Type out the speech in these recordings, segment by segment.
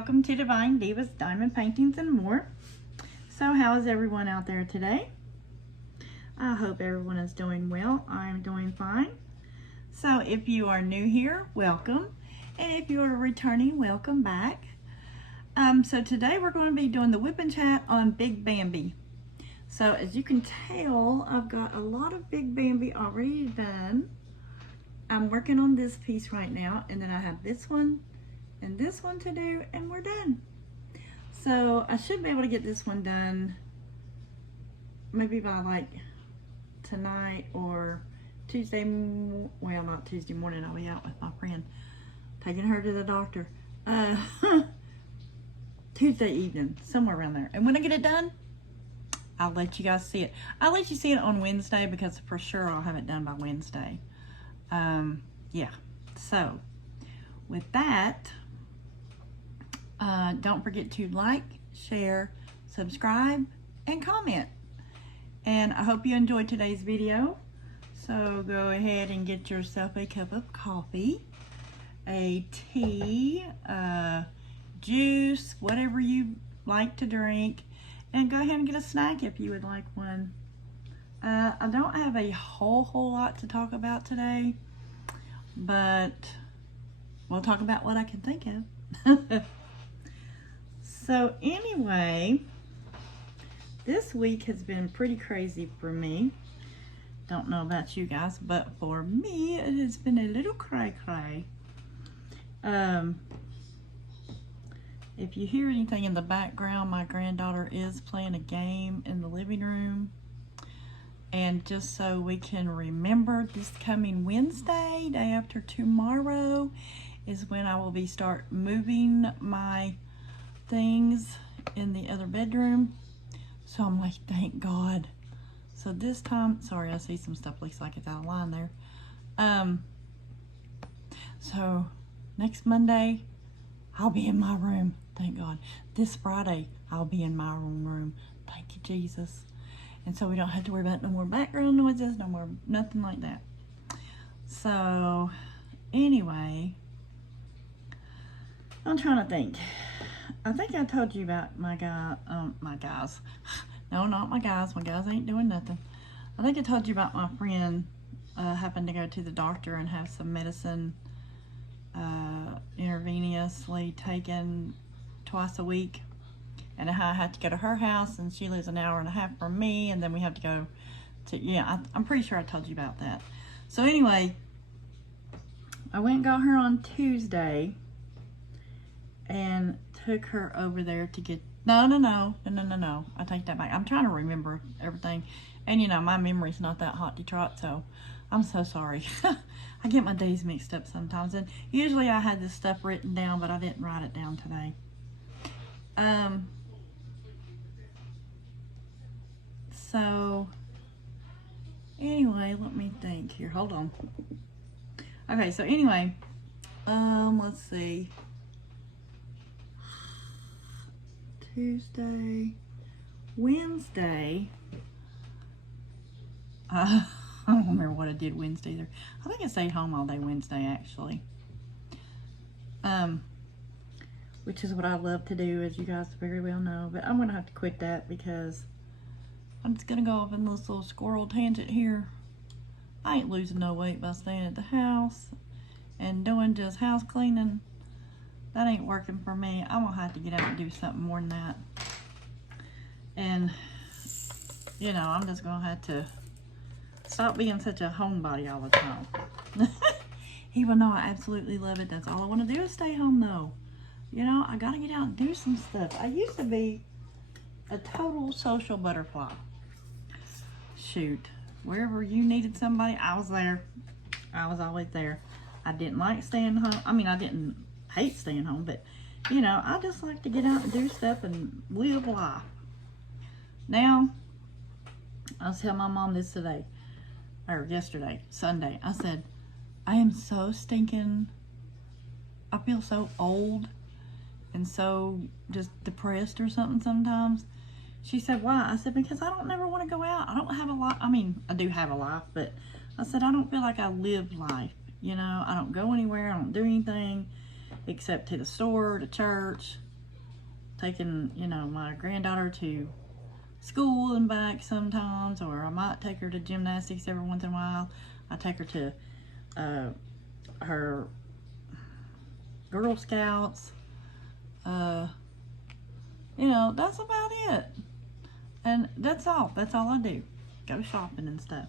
welcome to Divine Divas Diamond Paintings and More. So how is everyone out there today? I hope everyone is doing well. I'm doing fine. So if you are new here, welcome. And if you are returning, welcome back. So today we're going to be doing the whip and chat on Big Bambi. So as you can tell, I've got a lot of Big Bambi already done. I'm working on this piece right now, and then I have this one and this one to do, and we're done. So I should be able to get this one done maybe by like tonight or Tuesday, well, not Tuesday morning. I'll be out with my friend, taking her to the doctor. Tuesday evening, somewhere around there. And when I get it done, I'll let you guys see it. I'll let you see it on Wednesday, because for sure I'll have it done by Wednesday. Yeah, so with that, don't forget to like, share, subscribe, and comment. And I hope you enjoyed today's video. So go ahead and get yourself a cup of coffee, a tea, juice, whatever you like to drink, and go ahead and get a snack if you would like one. I don't have a whole lot to talk about today, but we'll talk about what I can think of. So anyway, this week has been pretty crazy for me. Don't know about you guys, but for me, it has been a little cray-cray. If you hear anything in the background, my granddaughter is playing a game in the living room. And just so we can remember, this coming Wednesday, day after tomorrow, is when I will be start moving my things in the other bedroom. So I'm like, thank God. So this time, sorry, I see some stuff looks like it's out of line there. So next Monday, I'll be in my room. Thank God. This Friday, I'll be in my own room. Thank you, Jesus. And so we don't have to worry about no more background noises, no more, nothing like that. So anyway, I'm trying to think. I think I told you about my guys. No, not my guys. My guys ain't doing nothing. I think I told you about my friend happened to go to the doctor and have some medicine intravenously taken twice a week. And I had to go to her house, and she lives an hour and a half from me, and then we have to go to, yeah, I'm pretty sure I told you about that. So anyway, I went and got her on Tuesday and took her over there to get, no, I take that back. I'm trying to remember everything. And you know, my memory's not that hot to trot, so I'm so sorry. I get my days mixed up sometimes, and usually I had this stuff written down, but I didn't write it down today. So anyway, let me think here. Hold on. Okay, so anyway, let's see. Tuesday, Wednesday. I don't remember what I did Wednesday either. I think I stayed home all day Wednesday, actually. Which is what I love to do, as you guys very well know. But I'm gonna have to quit that, because I'm just gonna go off in this little squirrel tangent here. I ain't losing no weight by staying at the house and doing just house cleaning. That ain't working for me. I'm gonna have to get out and do something more than that. And, you know, I'm just gonna have to stop being such a homebody all the time. Even though I absolutely love it, that's all I want to do is stay home, though. You know, I gotta get out and do some stuff. I used to be a total social butterfly. Shoot, wherever you needed somebody, I was there. I was always there. I didn't like staying home. I mean, I didn't hate staying home, but you know, I just like to get out and do stuff and live life. Now, I was telling my mom this today, or yesterday, Sunday. I said, I am so stinking, I feel so old and so just depressed or something sometimes. She said, why? I said, because I don't never want to go out. I don't have a life. I mean, I do have a life, but I said, I don't feel like I live life. You know, I don't go anywhere. I don't do anything except to the store, to church, taking, you know, my granddaughter to school and back sometimes, or I might take her to gymnastics every once in a while. I take her to her Girl Scouts. You know, that's about it. And that's all I do. Go shopping and stuff.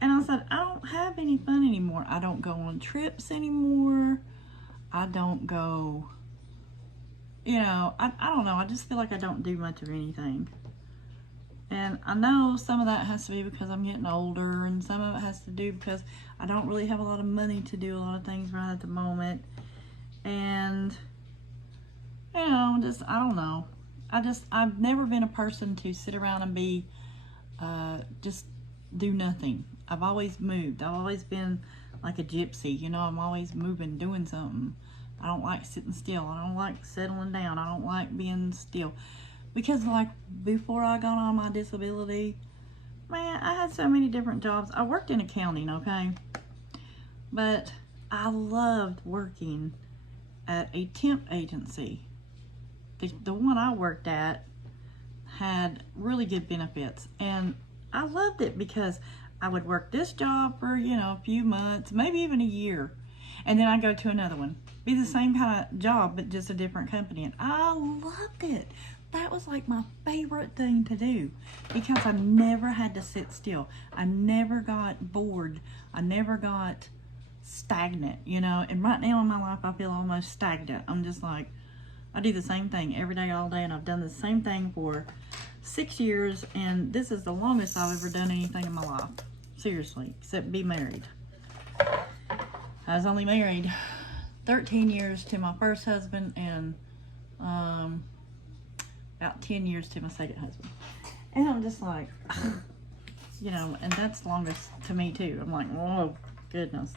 And I said, I don't have any fun anymore. I don't go on trips anymore. I don't go, you know, I don't know. I just feel like I don't do much of anything. And I know some of that has to be because I'm getting older, and some of it has to do because I don't really have a lot of money to do a lot of things right at the moment. And, you know, just, I don't know. I've never been a person to sit around and be, just do nothing. I've always moved. I've always been like a gypsy, you know. I'm always moving, doing something. I don't like sitting still. I don't like settling down. I don't like being still. Because, like, before I got on my disability, man, I had so many different jobs. I worked in accounting, okay? But I loved working at a temp agency. The one I worked at had really good benefits. And I loved it because I would work this job for, you know, a few months, maybe even a year. And then I'd go to another one. Be the same kind of job, but just a different company. And I loved it. That was like my favorite thing to do because I never had to sit still. I never got bored. I never got stagnant, you know. And right now in my life, I feel almost stagnant. I'm just like, I do the same thing every day, all day, and I've done the same thing for 6 years, and this is the longest I've ever done anything in my life. Seriously, except be married. I was only married 13 years to my first husband, and about 10 years to my second husband. And I'm just like, you know, and that's longest to me too. I'm like, oh goodness.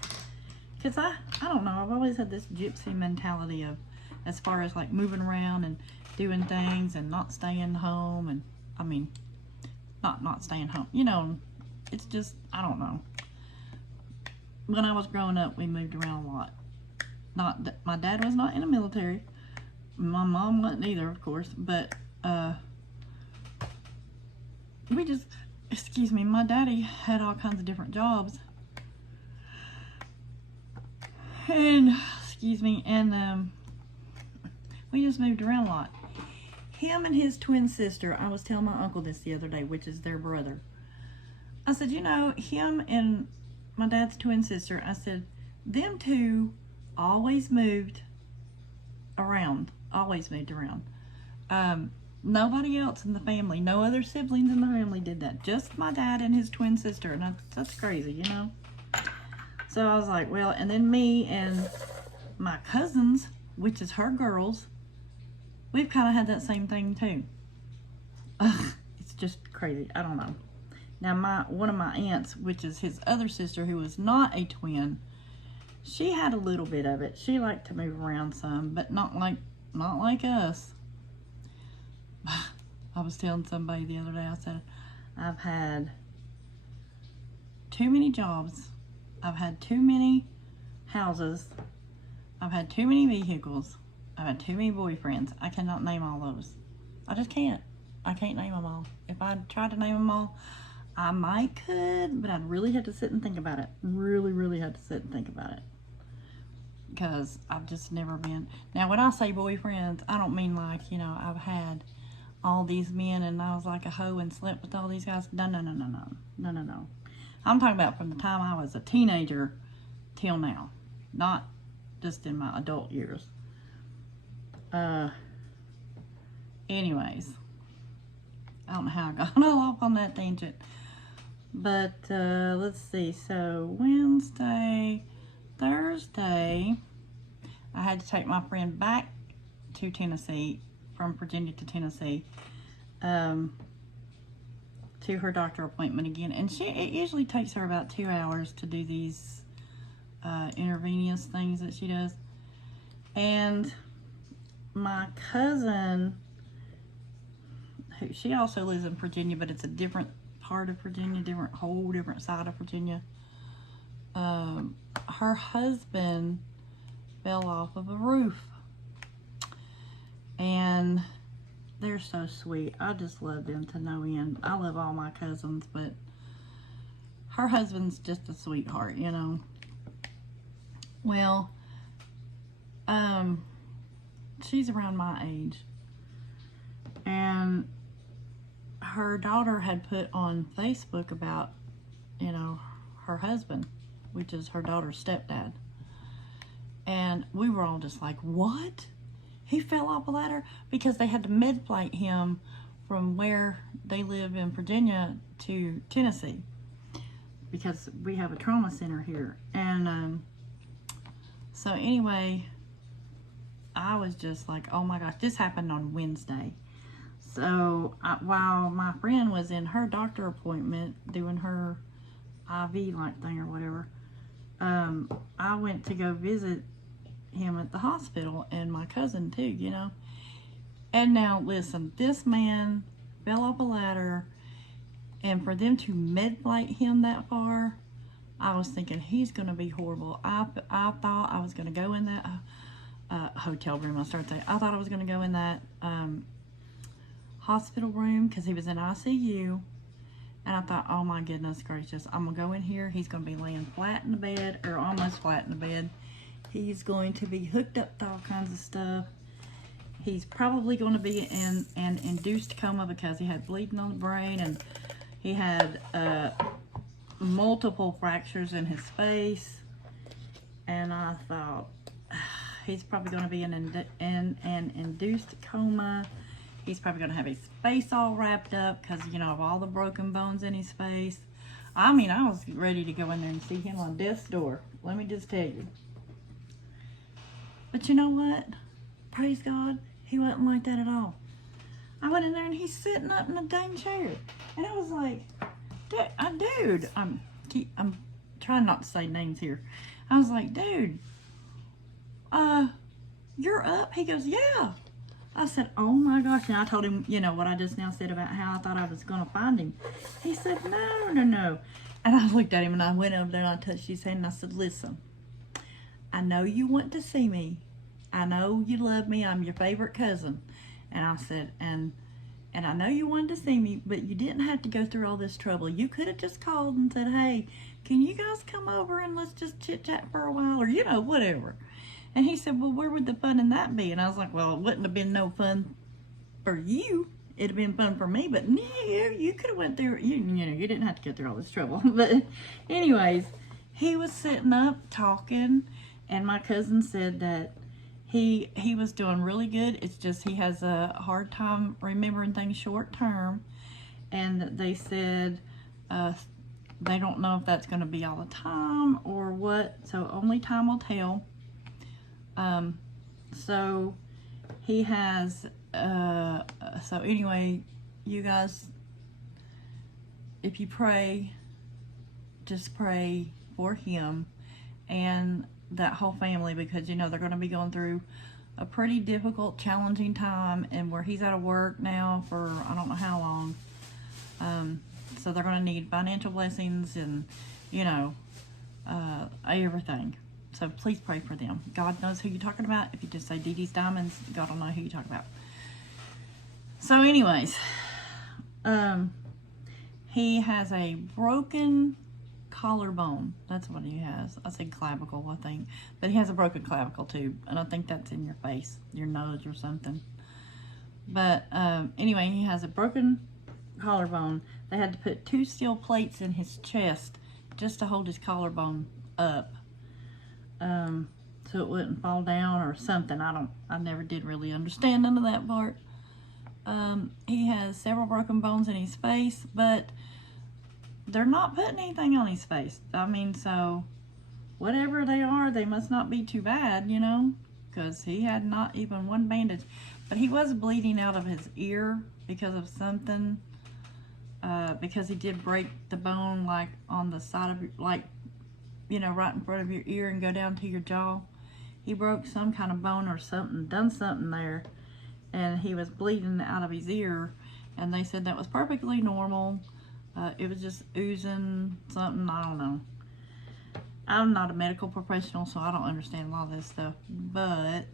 Because I don't know, I've always had this gypsy mentality of, as far as like moving around and doing things and not staying home. And I mean, not staying home, you know, it's just, I don't know. When I was growing up, we moved around a lot. Not that my dad was not in the military. My mom wasn't either, of course, but we just, excuse me, my daddy had all kinds of different jobs. And, excuse me, and we just moved around a lot. Him and his twin sister, I was telling my uncle this the other day, which is their brother. I said, you know, him and my dad's twin sister, I said, them two always moved around. Always moved around. Nobody else in the family, no other siblings in the family did that. Just my dad and his twin sister. And that's crazy, you know? So I was like, well, and then me and my cousins, which is her girls, we've kind of had that same thing too. It's just crazy. I don't know. Now, one of my aunts, which is his other sister, who was not a twin, she had a little bit of it. She liked to move around some, but not like us. I was telling somebody the other day, I said, I've had too many jobs. I've had too many houses. I've had too many vehicles. I've had too many boyfriends. I cannot name all those. I just can't. I can't name them all. If I tried to name them all, I might could, but I'd really have to sit and think about it. Really, really have to sit and think about it. Because I've just never been. Now, when I say boyfriends, I don't mean like, you know, I've had all these men and I was like a hoe and slept with all these guys. No. I'm talking about from the time I was a teenager till now. Not just in my adult years. Anyways. I don't know how I got all off on that tangent. But, let's see. So, Wednesday, Thursday, I had to take my friend back to Tennessee, from Virginia to Tennessee, to her doctor appointment again. And it usually takes her about 2 hours to do these intravenous things that she does. And my cousin, she also lives in Virginia, but it's a different part of Virginia, whole different side of Virginia. Her husband fell off of a roof, and they're so sweet. I just love them to no end. I love all my cousins, but her husband's just a sweetheart, you know. Well, she's around my age, and her daughter had put on Facebook about, you know, her husband, which is her daughter's stepdad. And we were all just like, what? He fell off a ladder? Because they had to med flight him from where they live in Virginia to Tennessee, because we have a trauma center here. And so anyway, I was just like, oh my gosh, this happened on Wednesday. So while my friend was in her doctor appointment doing her IV like thing or whatever, I went to go visit him at the hospital, and my cousin too, you know. And now listen, this man fell off a ladder, and for them to med flight him that far, I was thinking he's gonna be horrible. I thought I was gonna go in that hotel room. I started saying I thought I was gonna go in that hospital room, because he was in ICU. And I thought, oh my goodness gracious, I'm gonna go in here, he's gonna be laying flat in the bed, or almost flat in the bed. He's going to be hooked up to all kinds of stuff. He's probably going to be in an induced coma, because he had bleeding on the brain, and he had multiple fractures in his face. And I thought, he's probably going to be in an induced coma. He's probably going to have his face all wrapped up, because, you know, of all the broken bones in his face. I mean, I was ready to go in there and see him on death's door. Let me just tell you. But you know what? Praise God, he wasn't like that at all. I went in there and he's sitting up in a dang chair. And I was like, dude, I'm trying not to say names here. I was like, dude, you're up? He goes, yeah. I said, oh my gosh. And I told him, you know, what I just now said about how I thought I was going to find him. He said, no. And I looked at him, and I went over there and I touched his hand, and I said, listen, I know you want to see me. I know you love me. I'm your favorite cousin. And I said, and I know you wanted to see me, but you didn't have to go through all this trouble. You could have just called and said, hey, can you guys come over and let's just chit-chat for a while, or, you know, whatever. And he said, well, where would the fun in that be? And I was like, well, it wouldn't have been no fun for you. It'd have been fun for me, but no, you could have went through, you know, you didn't have to go through all this trouble. But anyways, he was sitting up talking, and my cousin said that he was doing really good. It's just he has a hard time remembering things short term, and they said they don't know if that's going to be all the time or what, so only time will tell. So he has so anyway, you guys, if you pray, just pray for him and that whole family, because, you know, they're going to be going through a pretty difficult, challenging time, and where he's out of work now for I don't know how long. So they're going to need financial blessings and, you know, everything. So please pray for them. God knows who you're talking about. If you just say DD's Diamonds, God will know who you're talking about. So anyways, he has a broken collarbone. That's what he has. I said clavicle, I think. But he has a broken clavicle too. And I think that's in your face, your nose or something. But anyway, he has a broken collarbone. They had to put 2 steel plates in his chest just to hold his collarbone up. So it wouldn't fall down or something. I never did really understand none of that part. He has several broken bones in his face, but they're not putting anything on his face. I mean, so whatever they are, they must not be too bad, you know, because he had not even one bandage. But he was bleeding out of his ear because of something, because he did break the bone, like on the side of, like, you know, right in front of your ear and go down to your jaw. He broke some kind of bone or something, done something there, and he was bleeding out of his ear, and they said that was perfectly normal. It was just oozing something, I don't know. I'm not a medical professional, so I don't understand a lot of this stuff, but,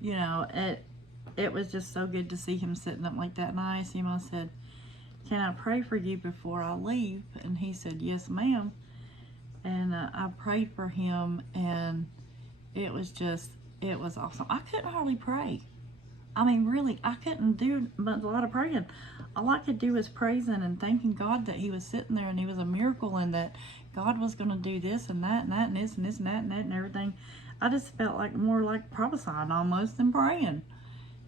you know, it was just so good to see him sitting up like that. And I asked him, I said, can I pray for you before I leave? And he said, yes, ma'am. And I prayed for him, and it was awesome. I couldn't hardly pray. I mean, really, I couldn't do a lot of praying. All I could do was praising and thanking God that he was sitting there and he was a miracle, and that God was going to do this and that and that and this and this and that and that and everything. I just felt like more like prophesying almost than praying.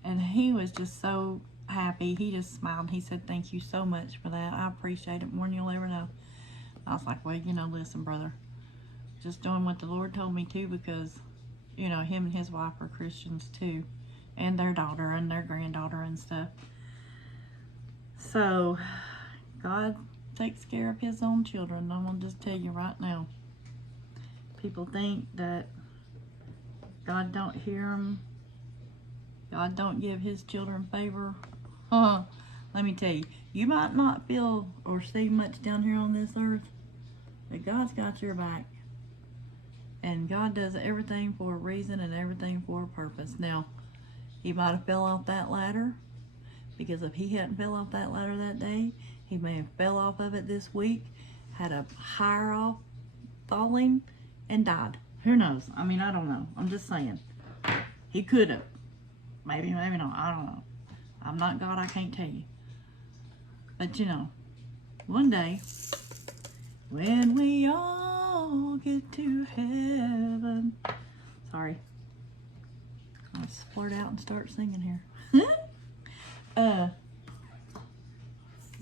And he was just so happy. He just smiled. He said, thank you so much for that. I appreciate it more than you'll ever know. I was like, well, you know, listen, brother, just doing what the Lord told me to, because, you know, him and his wife are Christians too, and their daughter and their granddaughter and stuff. So God takes care of his own children. I'm going to just tell you right now. People think that God don't hear them. God don't give his children favor. Let me tell you, you might not feel or see much down here on this earth, but God's got your back. And God does everything for a reason and everything for a purpose. Now, he might have fell off that ladder, because if he hadn't fell off that ladder that day, he may have fell off of it this week, had a higher off falling, and died. Who knows? I mean, I don't know. I'm just saying. He could have. Maybe, maybe not. I don't know. I'm not God. I can't tell you. But, you know, one day, when we all get to heaven. Sorry. I'll splurt out and start singing here.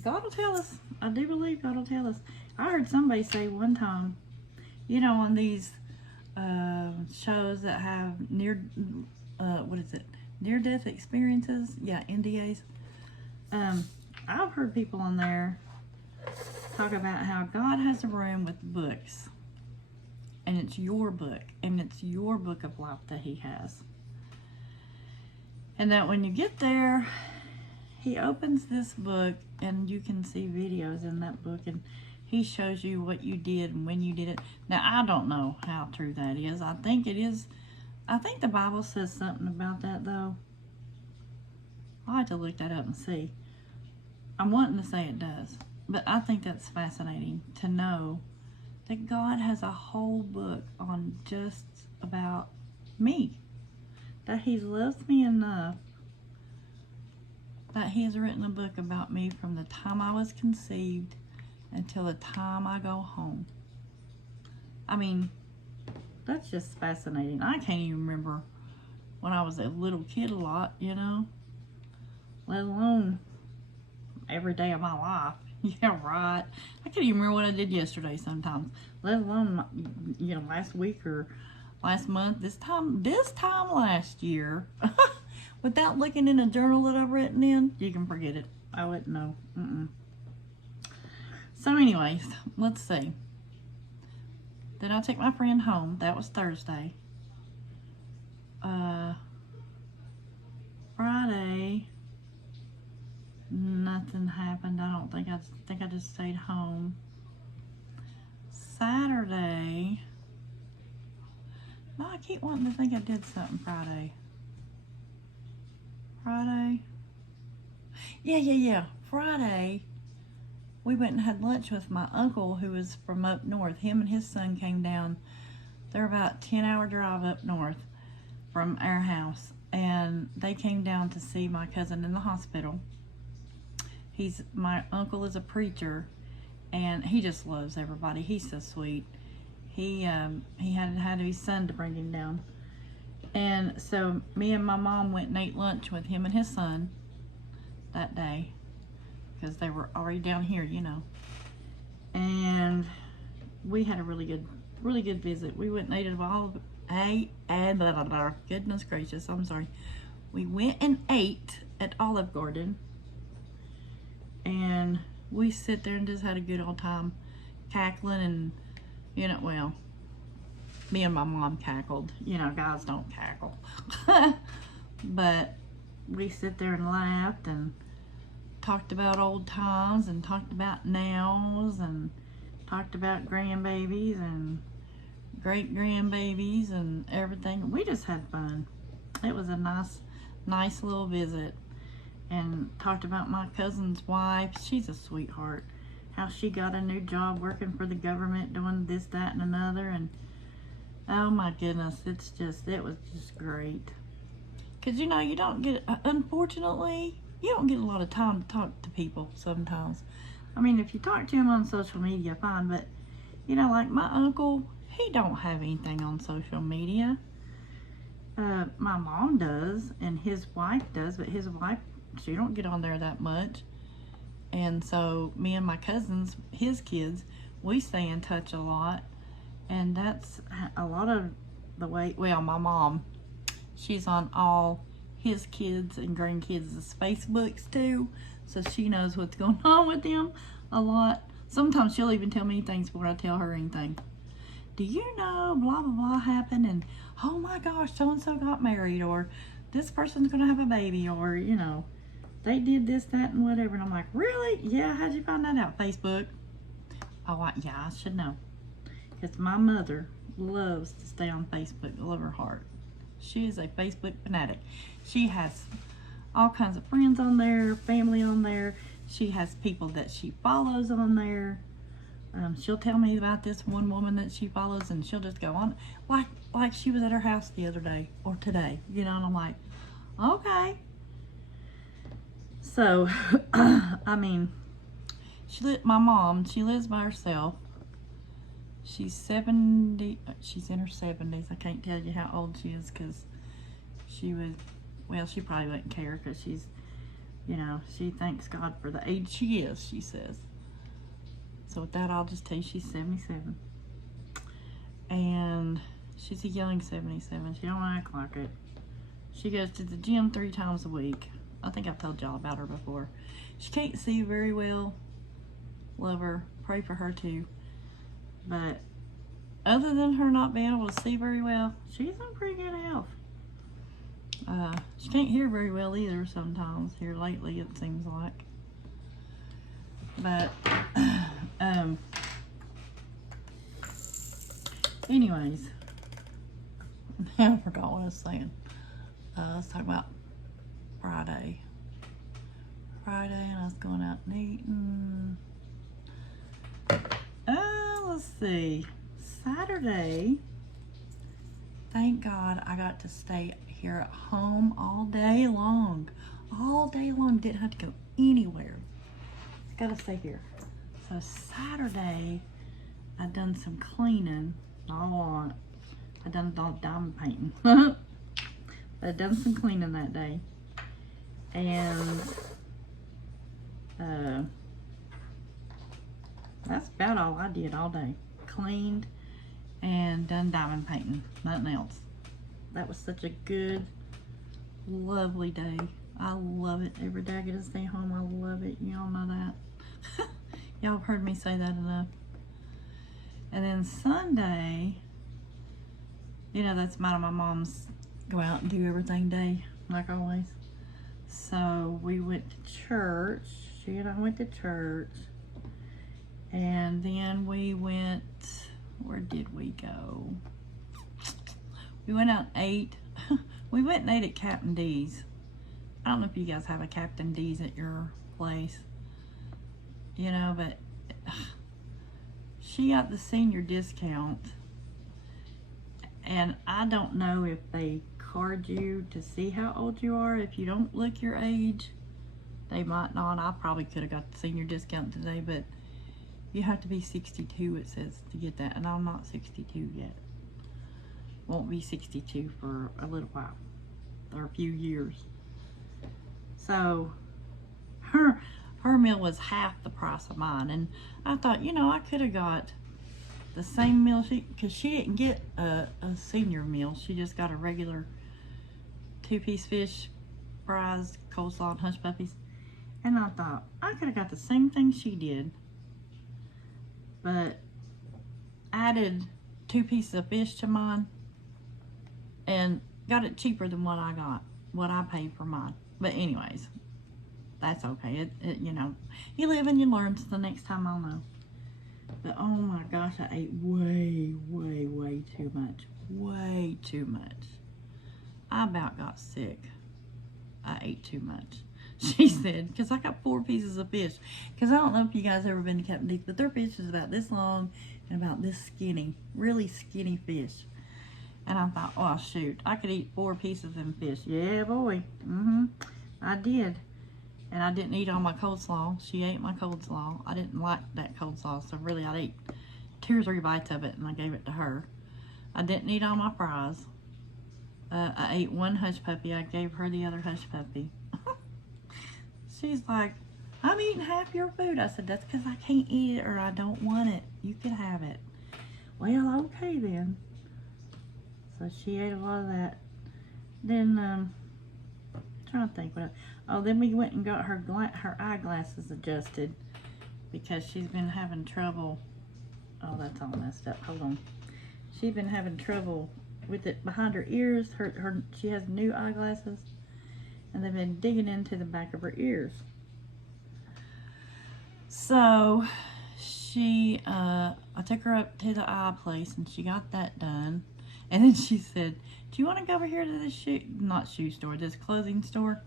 God will tell us. I do believe God will tell us. I heard somebody say one time, you know, on these shows that have near-death experiences. Yeah, NDAs. I've heard people on there talk about how God has a room with books, and it's your book, and it's your book of life that he has. And that when you get there, he opens this book, and you can see videos in that book, and he shows you what you did and when you did it. Now, I don't know how true that is. I think it is. I think the Bible says something about that, though. I'll have to look that up and see. I'm wanting to say it does, but I think that's fascinating to know that God has a whole book on just about me. That he loves me enough that he has written a book about me from the time I was conceived until the time I go home. I mean, that's just fascinating. I can't even remember when I was a little kid a lot, you know, let alone every day of my life. Yeah, right. I can't even remember what I did yesterday sometimes, let alone, you know, last week or last month, this time last year. Without looking in a journal that I've written in, you can forget it. I wouldn't know. So anyways, let's see. Then I took my friend home. That was Thursday. Friday, nothing happened. I don't think. I think I just stayed home. Saturday, no, I keep wanting to think I did something Friday. Yeah. Friday, we went and had lunch with my uncle who was from up north. Him and his son came down. They're about a 10-hour drive up north from our house. And they came down to see my cousin in the hospital. My uncle is a preacher, and he just loves everybody. He's so sweet. He had his son to bring him down. And so me and my mom went and ate lunch with him and his son that day, because they were already down here, you know. And we had a really good visit. We went and ate goodness gracious, I'm sorry. We went and ate at Olive Garden, and we sit there and just had a good old time cackling, and, you know, well, me and my mom cackled. You know, guys don't cackle. But we sit there and laughed and talked about old times and talked about nows and talked about grandbabies and great grandbabies and everything. We just had fun. It was a nice little visit and talked about my cousin's wife. She's a sweetheart. How she got a new job working for the government, doing this, that, and another. And oh my goodness, it was just great. Because, you know, you don't get, unfortunately, you don't get a lot of time to talk to people sometimes. I mean, if you talk to them on social media, fine. But, you know, like my uncle, he don't have anything on social media. My mom does, and his wife does, but his wife, she don't get on there that much. And so me and my cousins, his kids, we stay in touch a lot. And that's a lot of the way, well, my mom, she's on all his kids and grandkids' Facebooks too. So she knows what's going on with them a lot. Sometimes she'll even tell me things before I tell her anything. Do you know blah, blah, blah happened? And oh my gosh, so-and-so got married. Or this person's going to have a baby. Or, you know, they did this, that, and whatever. And I'm like, really? Yeah, how'd you find that out? Facebook. Oh, yeah, I should know. Because my mother loves to stay on Facebook, love her heart. She is a Facebook fanatic. She has all kinds of friends on there, family on there. She has people that she follows on there. She'll tell me about this one woman that she follows, and she'll just go on like she was at her house the other day or today, you know. And I'm like, okay. So, I mean, my mom, she lives by herself. She's 70, she's in her 70s. I can't tell you how old she is because she was, well, she probably wouldn't care because she's, you know, she thanks God for the age she is, she says. So with that, I'll just tell you she's 77. And she's a young 77. She don't act like it. She goes to the gym 3 times a week. I think I've told y'all about her before. She can't see very well. Love her. Pray for her too. But other than her not being able to see very well, she's in pretty good health. She can't hear very well either sometimes here lately, it seems like. But, anyways, I forgot what I was saying. Let's talk about Friday, and I was going out and eating. Let's see, Saturday, thank God I got to stay here at home all day long, didn't have to go anywhere, gotta stay here. So Saturday, I done some cleaning. I done all diamond painting. I done some cleaning that day, and that's about all I did all day. Cleaned and done diamond painting, nothing else. That was such a good, lovely day. I love it. Every day I get to stay home, I love it. Y'all know that. Y'all have heard me say that enough. And then Sunday, you know, that's my mom's go out and do everything day, like always. So we went to church. She and I went to church. And then we went, where did we go? We went out and ate. We went and ate at Captain D's. I don't know if you guys have a Captain D's at your place. You know, but she got the senior discount. And I don't know if they card you to see how old you are. If you don't look your age, they might not. I probably could have got the senior discount today, but you have to be 62, it says, to get that. And I'm not 62 yet. Won't be 62 for a little while, or a few years. So her meal was half the price of mine. And I thought, you know, I could have got the same meal, because she didn't get a senior meal. She just got a regular 2-piece fish, fries, coleslaw, and hush puppies. And I thought, I could have got the same thing she did, but added 2 pieces of fish to mine and got it cheaper than what I paid for mine. But anyways, that's okay. You know, you live and you learn, so the next time I'll know. But oh my gosh, I ate way too much. Way too much. I about got sick. I ate too much. She said, because I got 4 pieces of fish. Because I don't know if you guys ever been to Captain D's, but their fish is about this long and about this skinny, really skinny fish. And I thought, oh shoot, I could eat 4 pieces of fish. Yeah, boy. I did. And I didn't eat all my coleslaw. She ate my coleslaw. I didn't like that coleslaw, so really I ate 2 or 3 bites of it and I gave it to her. I didn't eat all my fries. I ate 1 hush puppy. I gave her the other hush puppy. She's like, I'm eating half your food. I said, that's because I can't eat it or I don't want it. You can have it. Well, okay then. So she ate a lot of that. Then, I'm trying to think what. Then we went and got her eyeglasses adjusted because she's been having trouble. Oh, that's all messed up. Hold on. She's been having trouble with it behind her ears. She has new eyeglasses, and they've been digging into the back of her ears. So I took her up to the eye place and she got that done. And then she said, do you want to go over here to this this clothing store?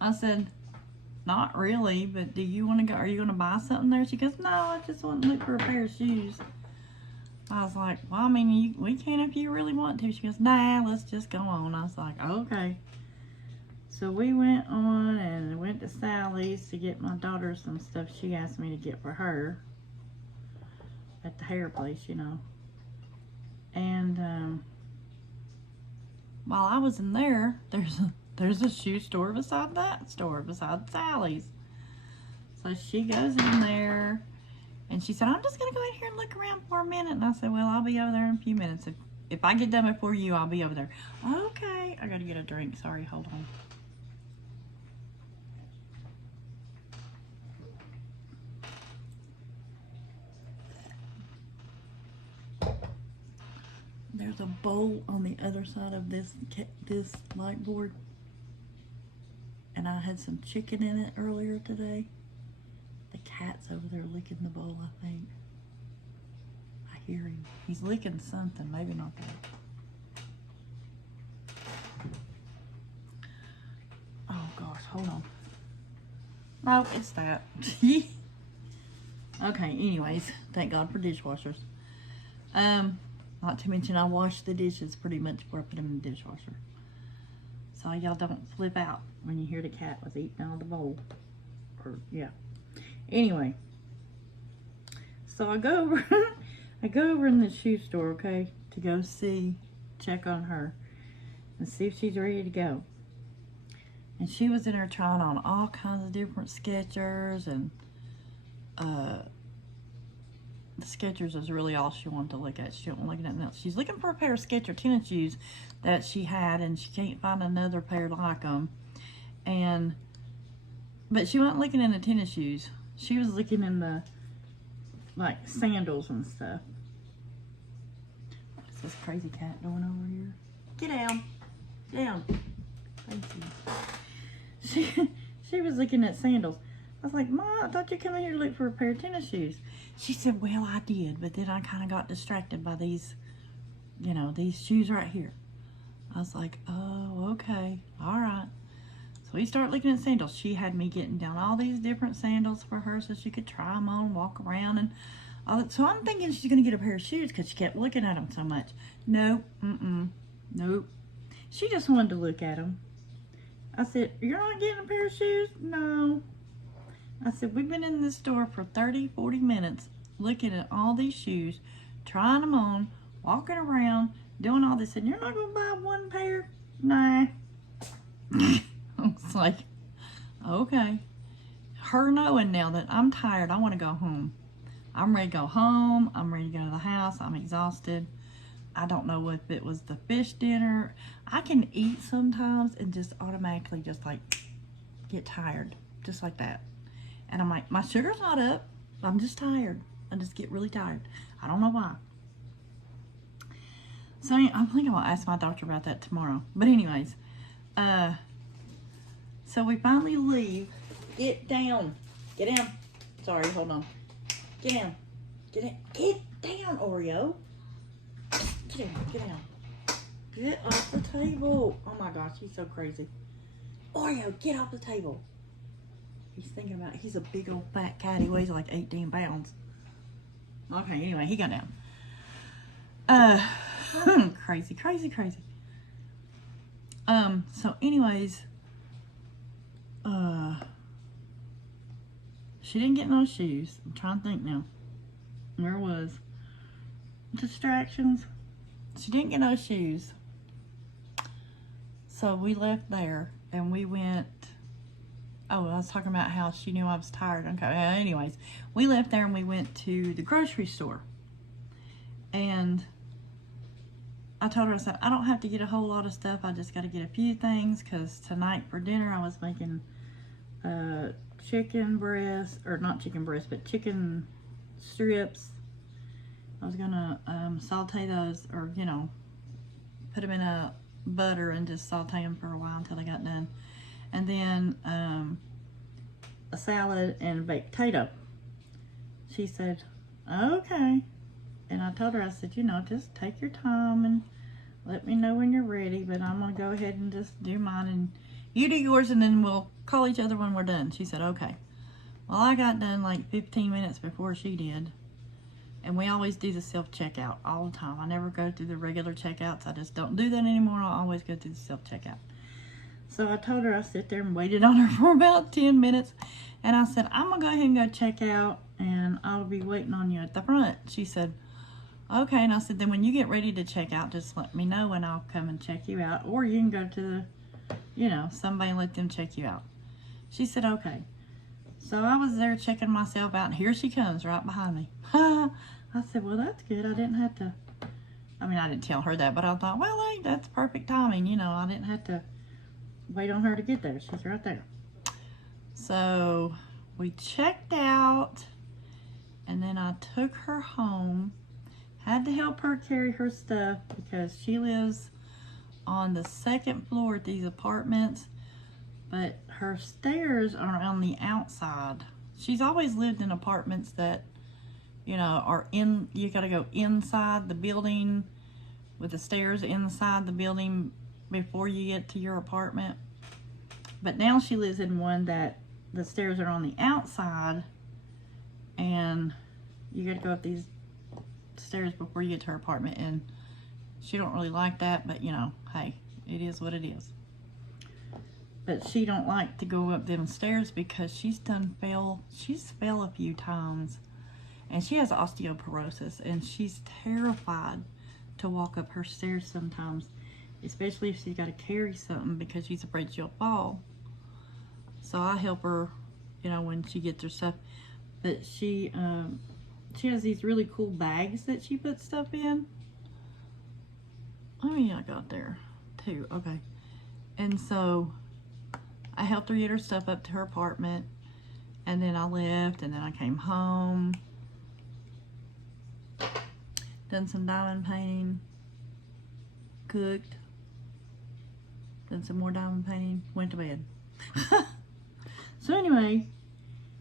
I said, not really, but do you want to go? Are you going to buy something there? She goes, no, I just want to look for a pair of shoes. I was like, well, I mean, we can if you really want to. She goes, nah, let's just go on. I was like, okay. So we went on and went to Sally's to get my daughter some stuff she asked me to get for her at the hair place, you know. And while I was in there, there's a shoe store beside that store, beside Sally's. So she goes in there and she said, I'm just going to go in here and look around for a minute. And I said, well, I'll be over there in a few minutes. If I get done before you, I'll be over there. Okay. I got to get a drink. Sorry, hold on. There's a bowl on the other side of this light board. And I had some chicken in it earlier today. The cat's over there licking the bowl, I think. I hear him. He's licking something, maybe not that. Oh gosh, hold on. No, it's that. Okay, anyways, thank God for dishwashers. Not to mention I wash the dishes pretty much before I put them in the dishwasher. So y'all don't flip out when you hear the cat was eating out of the bowl. Or, yeah. Anyway. So I go over, I go over in the shoe store, okay, to go check on her and see if she's ready to go. And she was in there trying on all kinds of different Skechers, and the Skechers is really all she wanted to look at. She didn't want to look at nothing else. She's looking for a pair of Skecher tennis shoes that she had, and she can't find another pair like them. But she wasn't looking in the tennis shoes. She was looking in the, like, sandals and stuff. What's this crazy cat doing over here? Get down. Down. Thank you. She was looking at sandals. I was like, Ma, I thought you come in here to look for a pair of tennis shoes. She said, well, I did, but then I kind of got distracted by these, you know, these shoes right here. I was like, oh, okay, all right. So we start looking at sandals. She had me getting down all these different sandals for her so she could try them on, walk around, and all that. So I'm thinking she's going to get a pair of shoes because she kept looking at them so much. Nope, nope. She just wanted to look at them. I said, you're not getting a pair of shoes? No. I said, we've been in this store for 30, 40 minutes looking at all these shoes, trying them on, walking around, doing all this, and you're not going to buy one pair? Nah. I was like, okay. Her knowing now that I'm tired, I want to go home. I'm ready to go home. I'm ready to go to the house. I'm exhausted. I don't know if it was the fish dinner. I can eat sometimes and just automatically just like get tired, just like that. And I'm like, my sugar's not up. I'm just tired. I just get really tired. I don't know why. So I'm thinking I'll ask my doctor about that tomorrow. But anyways, so we finally leave. Get down. Get down. Sorry, hold on. Get down. Get down. Get down, Oreo. Get down. Get down. Get off the table. Oh my gosh, he's so crazy. Oreo, get off the table. He's thinking about it. He's a big old fat cat. He weighs like 18 pounds. Okay, anyway, he got down. Crazy. So anyways, she didn't get no shoes. I'm trying to think now. Where was distractions? She didn't get no shoes. So we left there and we went. Oh, I was talking about how she knew I was tired. Okay, anyways, we left there and we went to the grocery store. And I told her, I said, I don't have to get a whole lot of stuff. I just got to get a few things because tonight for dinner I was making chicken breast, or not chicken breast, but chicken strips. I was going to saute those, or, you know, put them in a butter and just saute them for a while until they got done. And then a salad and a baked potato. She said, okay. And I told her, I said, you know, just take your time and let me know when you're ready, but I'm going to go ahead and just do mine and you do yours and then we'll call each other when we're done. She said, okay. Well, I got done like 15 minutes before she did. And we always do the self-checkout all the time. I never go through the regular checkouts. I just don't do that anymore. I always go through the self-checkout. So I told her, I sit there and waited on her for about 10 minutes. And I said, I'm going to go ahead and go check out and I'll be waiting on you at the front. She said, okay. And I said, then when you get ready to check out, just let me know and I'll come and check you out. Or you can go to the, you know, somebody and let them check you out. She said, okay. So I was there checking myself out and here she comes right behind me. I said, well, that's good. I didn't have to, I mean, I didn't tell her that, but I thought, well, hey, that's perfect timing. You know, I didn't have to wait on her to get there. She's right there. So we checked out and then I took her home. Had to help her carry her stuff because she lives on the second floor at these apartments, but her stairs are on the outside. She's always lived in apartments that, you know, are in, you gotta go inside the building with the stairs inside the building before you get to your apartment. But now she lives in one that the stairs are on the outside and you gotta go up these stairs before you get to her apartment, and she don't really like that, but you know, hey, it is what it is. But she don't like to go up them stairs because she's fell a few times and she has osteoporosis and she's terrified to walk up her stairs sometimes, especially if she's got to carry something because she's afraid she'll fall. So I help her, you know, when she gets her stuff. But she has these really cool bags that she puts stuff in. Oh yeah, I got there too. Okay. And so I helped her get her stuff up to her apartment and then I left and then I came home. Done some diamond painting. Cooked. Done some more diamond painting. Went to bed. So anyway,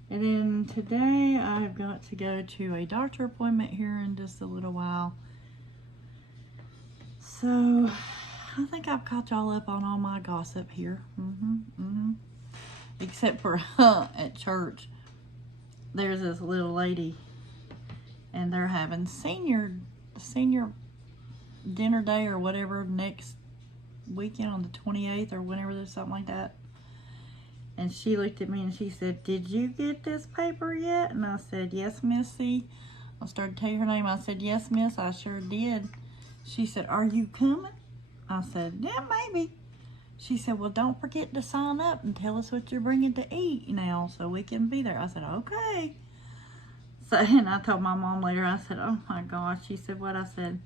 and then today I've got to go to a doctor appointment here in just a little while. So I think I've caught y'all up on all my gossip here. Except for at church, there's this little lady and they're having senior dinner day or whatever next weekend on the 28th or whenever there's something like that. And she looked at me and she said, did you get this paper yet? And I said, yes, Missy. I started to tell you her name. I said, yes, Miss, I sure did. She said, are you coming? I said, yeah, maybe. She said, well, don't forget to sign up and tell us what you're bringing to eat now so we can be there. I said, okay. So, and I told my mom later, I said, oh my gosh. She said, what? I said,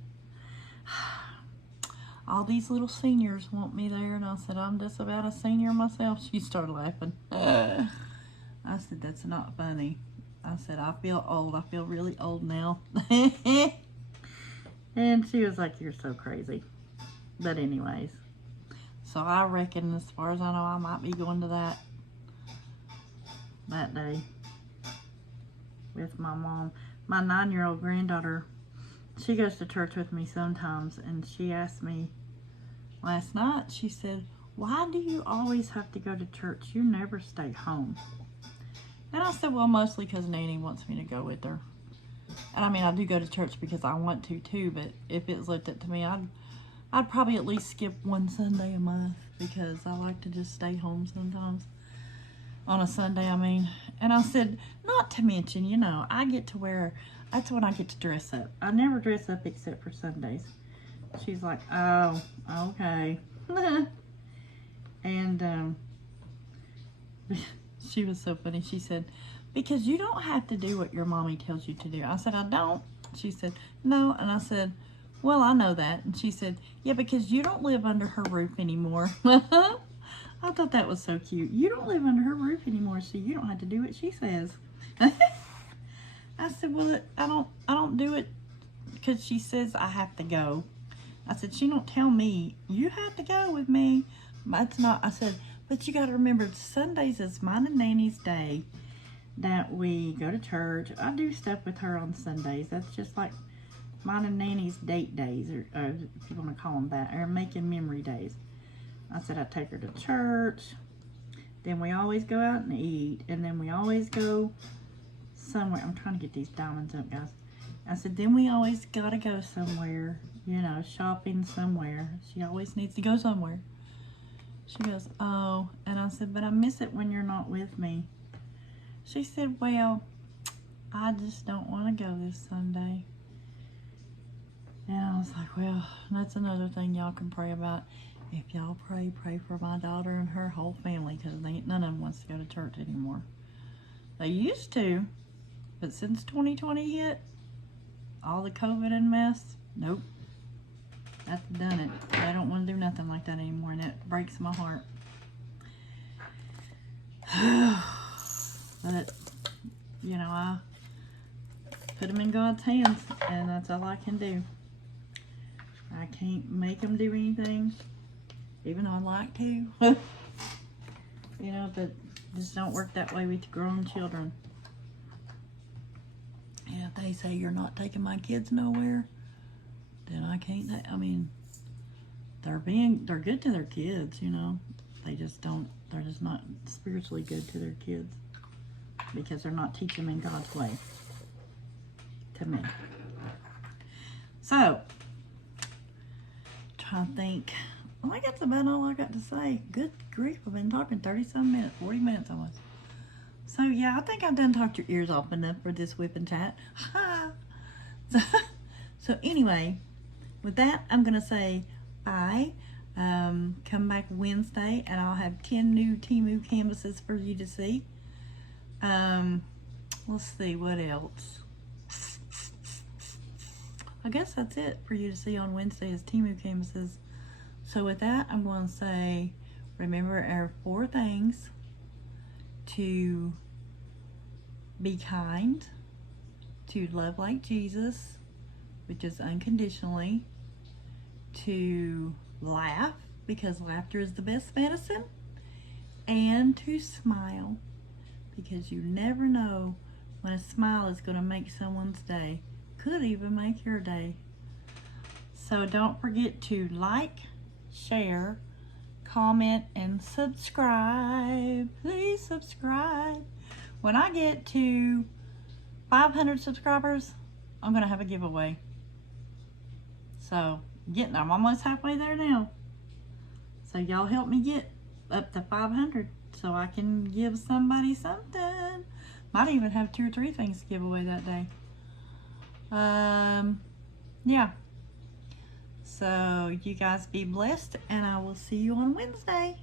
all these little seniors want me there. And I said, I'm just about a senior myself. She started laughing. I said, that's not funny. I said, I feel old. I feel really old now. And she was like, you're so crazy. But anyways, so I reckon as far as I know, I might be going to that day with my mom. My 9-year-old granddaughter, she goes to church with me sometimes, and she asked me last night, she said, why do you always have to go to church? You never stay home. And I said, well, mostly because Nanny wants me to go with her. And I mean, I do go to church because I want to too, but if it was left up to me, I'd probably at least skip one Sunday a month because I like to just stay home sometimes. On a Sunday, I mean. And I said, not to mention, you know, I get to wear, that's when I get to dress up. I never dress up except for Sundays. She's like, oh, okay. And she was so funny. She said, because you don't have to do what your mommy tells you to do. I said, I don't. She said, no. And I said, well, I know that. And she said, yeah, because you don't live under her roof anymore. I thought that was so cute. You don't live under her roof anymore, so you don't have to do what she says. I said, well, I don't do it because she says I have to go. I said, she don't tell me, you have to go with me. That's not, I said, but you got to remember, Sundays is mine and Nanny's day that we go to church. I do stuff with her on Sundays. That's just like mine and Nanny's date days, or if you want to call them that, or making memory days. I said I take her to church. Then we always go out and eat. And then we always go somewhere. I'm trying to get these diamonds up, guys. I said, then we always got to go somewhere, you know, shopping somewhere. She always needs to go somewhere. She goes, oh. And I said, but I miss it when you're not with me. She said, well, I just don't want to go this Sunday. And I was like, well, that's another thing y'all can pray about. If y'all pray for my daughter and her whole family, because none of them wants to go to church anymore. They used to, but since 2020 hit, all the COVID and mess, nope. That's done it. They don't want to do nothing like that anymore, and it breaks my heart. But, you know, I put them in God's hands, and that's all I can do. I can't make them do anything, even though I'd like to. You know, but just don't work that way with grown children. And if they say you're not taking my kids nowhere, then I can't. I mean, they're good to their kids, you know. They just don't. They're just not spiritually good to their kids because they're not teaching them in God's way. To me. So, trying to think. Well, I guess that's about all I got to say. Good grief, I've been talking 30-some minutes, 40 minutes almost. So, yeah, I think I've done talked your ears off enough for this whip and chat. So, anyway, with that, I'm going to say bye. Come back Wednesday, and I'll have 10 new Temu canvases for you to see. Let's see, what else? I guess that's it for you to see on Wednesday is Temu canvases. So with that, I'm going to say, remember our 4 things: to be kind, to love like Jesus, which is unconditionally, to laugh, because laughter is the best medicine, and to smile, because you never know when a smile is going to make someone's day. Could even make your day. So don't forget to like, share, comment, and subscribe. Please subscribe. When I get to 500 subscribers, I'm going to have a giveaway. So, I'm almost halfway there now. So y'all help me get up to 500 so I can give somebody something. Might even have 2 or 3 things to give away that day. Yeah. So you guys be blessed, and I will see you on Wednesday.